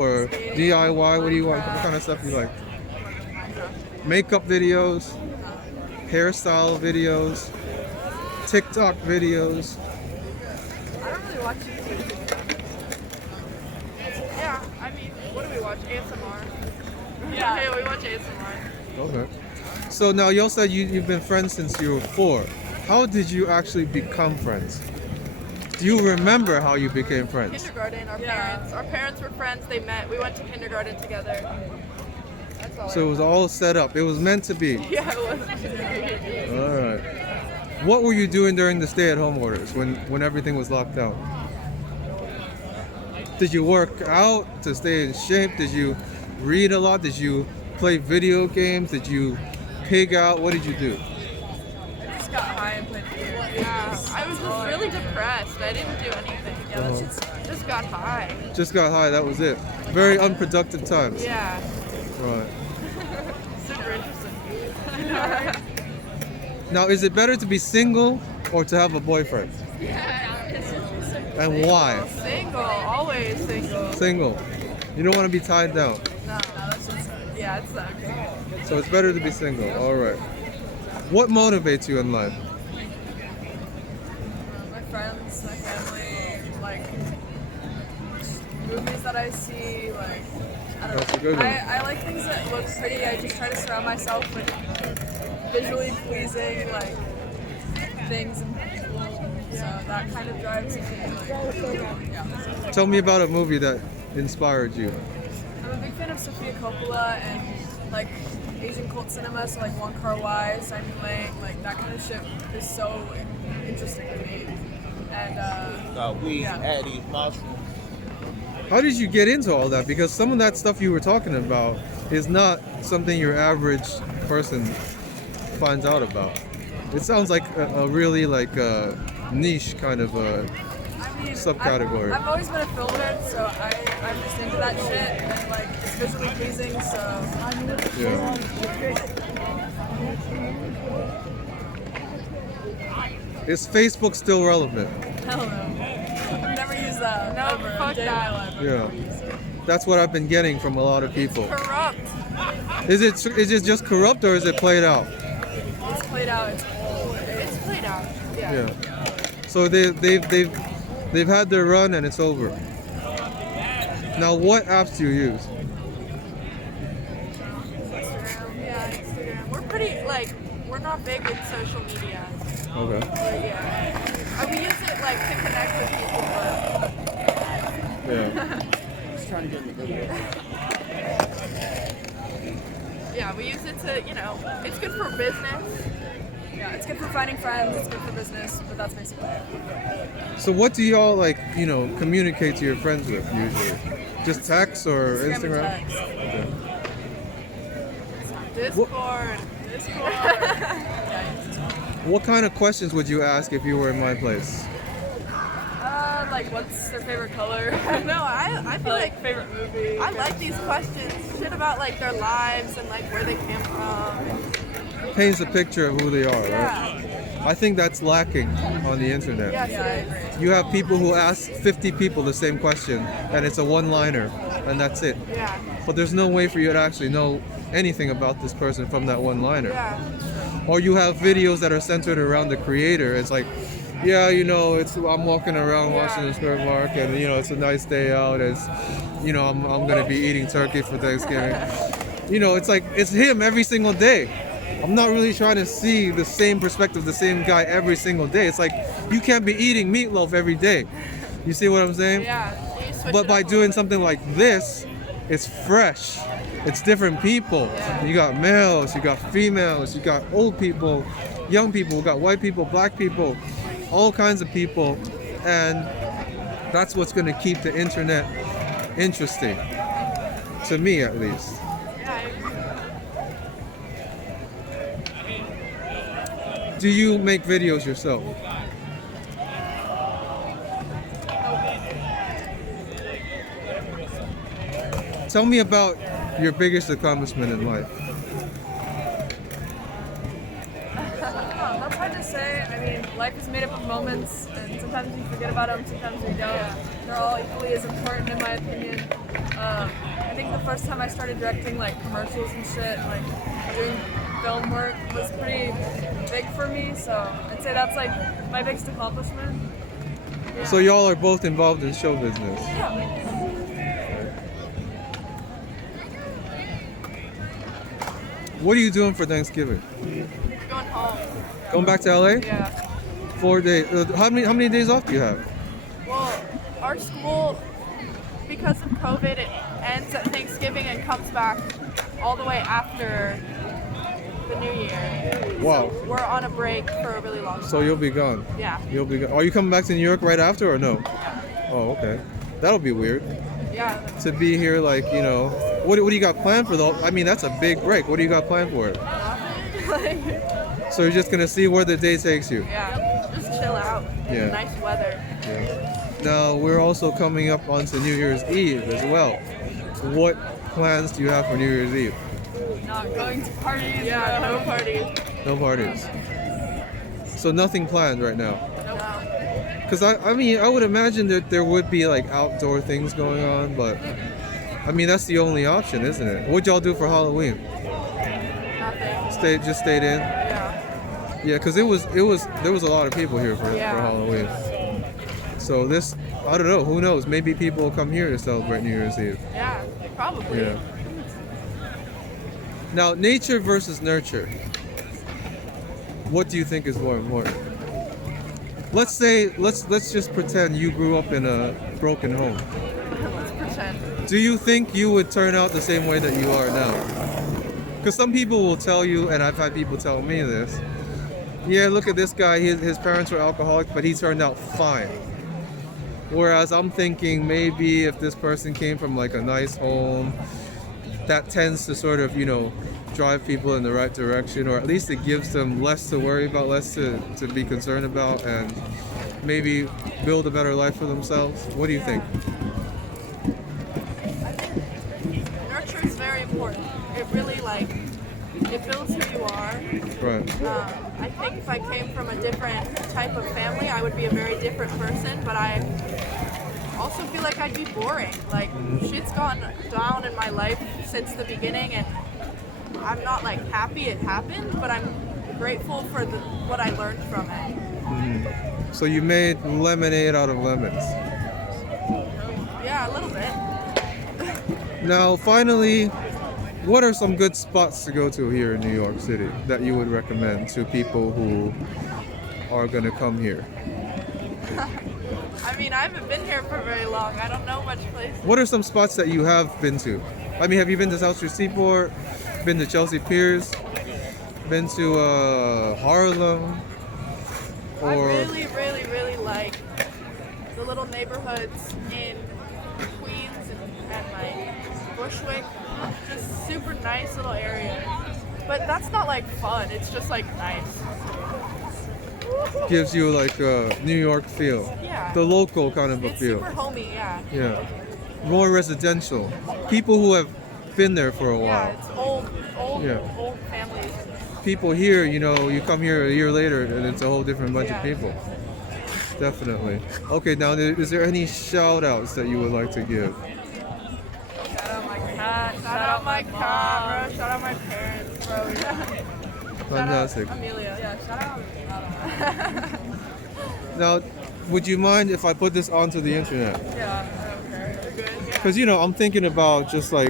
or DIY? What do you want? What kind of stuff you like? Makeup videos, hairstyle videos, TikTok videos. I don't really watch YouTube. Yeah, I mean, what do we watch? ASMR. Yeah, we watch ASMR. Okay. So now you said you've been friends since you were 4. How did you actually become friends? Do you remember how you became friends? Kindergarten, our parents were friends, they met, we went to kindergarten together. That's all. So it was all set up. It was meant to be. Yeah, it was. Alright. What were you doing during the stay-at-home orders when everything was locked down? Did you work out to stay in shape? Did you read a lot? Did you play video games? Did you pig out? What did you do? I just got high and played video games. Yeah, I was just really depressed. I didn't do anything. Yeah, just got high. Just got high, that was it. Very unproductive times. Yeah. Right. Super interesting. Now, is it better to be single or to have a boyfriend? And why? Single, always single. Single. You don't want to be tied down. No, that's just, yeah, it's not good. So it's better to be single. All right. What motivates you in life? My friends, my family, like movies that I see, like I don't That's a know. good one. I like things that look pretty. I just try to surround myself with visually pleasing like things and people. So that kind of drives me. Like, yeah. Tell me about a movie that inspired you. I'm a big fan of Sofia Coppola and like Asian cult cinema, so like Wong Kar-wai, Simon Lang, like that kind of shit is so interesting to me. And Weed, yeah. Addy, mushroom. How did you get into all that? Because some of that stuff you were talking about is not something your average person finds out about. It sounds like a really like niche kind of I mean, subcategory. I've always been a film nerd, so I'm just into that shit, and like it's visually pleasing, so Yeah. Is Facebook still relevant? hell no. I've never used that. No, ever. fuck Day of my that. life. Yeah. That's what I've been getting from a lot of people. Corrupt. Is it just corrupt or is it played out? It's played out. It's old. It's played out. Yeah. So they've had their run and it's over. Now what apps do you use? Instagram. Yeah, Instagram. We're pretty, like, we're not big in social media. Okay. But yeah. We use it, like, to connect with people, but Yeah. Just trying to get in the good yeah, we use it to, you know, it's good for business. Yeah, it's good for finding friends. It's good for business, but that's basically it. So what do y'all like, communicate to your friends with usually? Just text or Instagram? and text. Discord. What kind of questions would you ask if you were in my place? Like, what's their favorite color? No, I feel like favorite movie. I like these questions. Shit about, like, their lives and, like, where they came from. Paints a picture of who they are, right? Yeah. I think that's lacking on the internet. Yes, Yeah, I it agree. is. You have people who ask 50 people the same question and it's a one-liner and that's it. Yeah. But there's no way for you to actually know anything about this person from that one-liner. Yeah. Or you have videos that are centered around the creator. It's like, yeah, I'm walking around Washington Square Park and it's a nice day out. I'm gonna be eating turkey for Thanksgiving. It's like it's him every single day. I'm not really trying to see the same perspective, the same guy every single day. It's like you can't be eating meatloaf every day. You see what I'm saying? Yeah. You switch But it by up a doing little something like this, it's fresh. It's different people. Yeah. You got males, you got females, you got old people, young people, you got white people, black people, all kinds of people. And that's what's going to keep the internet interesting. To me, at least. bit. Yeah, I agree. Do you make videos yourself? Tell me about your biggest accomplishment in life. That's hard to say. I mean, life is made up of moments, and sometimes you forget about them, sometimes you don't. They're all equally as important, in my opinion. I think the first time I started directing like commercials and shit, like doing film work, was pretty big for me. So I'd say that's like my biggest accomplishment. Yeah. So y'all are both involved in show business. Yeah. What are you doing for Thanksgiving? Going home. Going back to LA? Yeah. 4 days. How many days off do you have? Well, our school, because of COVID, it ends at Thanksgiving and comes back all the way after the New Year. Wow. So we're on a break for a really long time. So you'll be gone. Yeah. You'll be gone. Are you coming back to New York right after or no? Oh, okay. That'll be weird Yeah. to be here. Like, you know, what do you got planned for the? I mean, that's a big break. What do you got planned for it? So you're just gonna see where the day takes you. Yeah. Just chill out. Yeah. Nice weather. Yeah. Now we're also coming up onto New Year's Eve as well. What plans do you have for New Year's Eve? Not going to parties. Yeah. No parties. No parties. So nothing planned right now. No. Because I mean, I would imagine that there would be like outdoor things going on, but I mean that's the only option, isn't it? What'd y'all do for Halloween? Nothing. Just stayed in. Yeah. Yeah, because there was a lot of people here for Halloween. So this, I don't know, who knows? Maybe people will come here to celebrate New Year's Eve. Yeah. Probably. Yeah. Now, nature versus nurture. What do you think is more important? Let's just pretend you grew up in a broken home. Let's pretend. Do you think you would turn out the same way that you are now? Because some people will tell you, and I've had people tell me this, yeah, look at this guy, his parents were alcoholics, but he turned out fine. Whereas I'm thinking maybe if this person came from like a nice home, that tends to sort of, you know, drive people in the right direction, or at least it gives them less to worry about, less to be concerned about, and maybe build a better life for themselves. What do you think? I think nurture is very important. It really it builds who you are. Right. I think if I came from a different type of family, I would be a very different person, but I also feel like I'd be boring. Like, shit's gone down in my life since the beginning, and I'm not like happy it happened, but I'm grateful for what I learned from it. So you made lemonade out of lemons. Yeah, a little bit. Now, finally, what are some good spots to go to here in New York City that you would recommend to people who are going to come here? I mean, I haven't been here for very long. I don't know much places. What are some spots that you have been to? I mean, have you been to South Street Seaport? Been to Chelsea Piers? Been to Harlem? I really, really, really like the little neighborhoods in Queens and like Bushwick. Just super nice little areas. But that's not like fun. It's just like nice. Gives you like a New York feel. Yeah. The local kind of a It's feel. super homey, yeah. Yeah. More residential. People who have been there for a Yeah, while. it's old Yeah. families. People here, you know, you come here a year later and it's a whole different bunch of Yeah. people. Definitely. Okay, now is there any shout outs that you would like to give? Shout out my cat. Shout out my cat, bro. Shout out my parents, bro. Yeah. Fantastic. Shout out Amelia. Yeah, shout out Adeline. Now, would you mind if I put this onto the internet? Yeah, I don't care. You're good. Yeah. Because, you know, I'm thinking about just like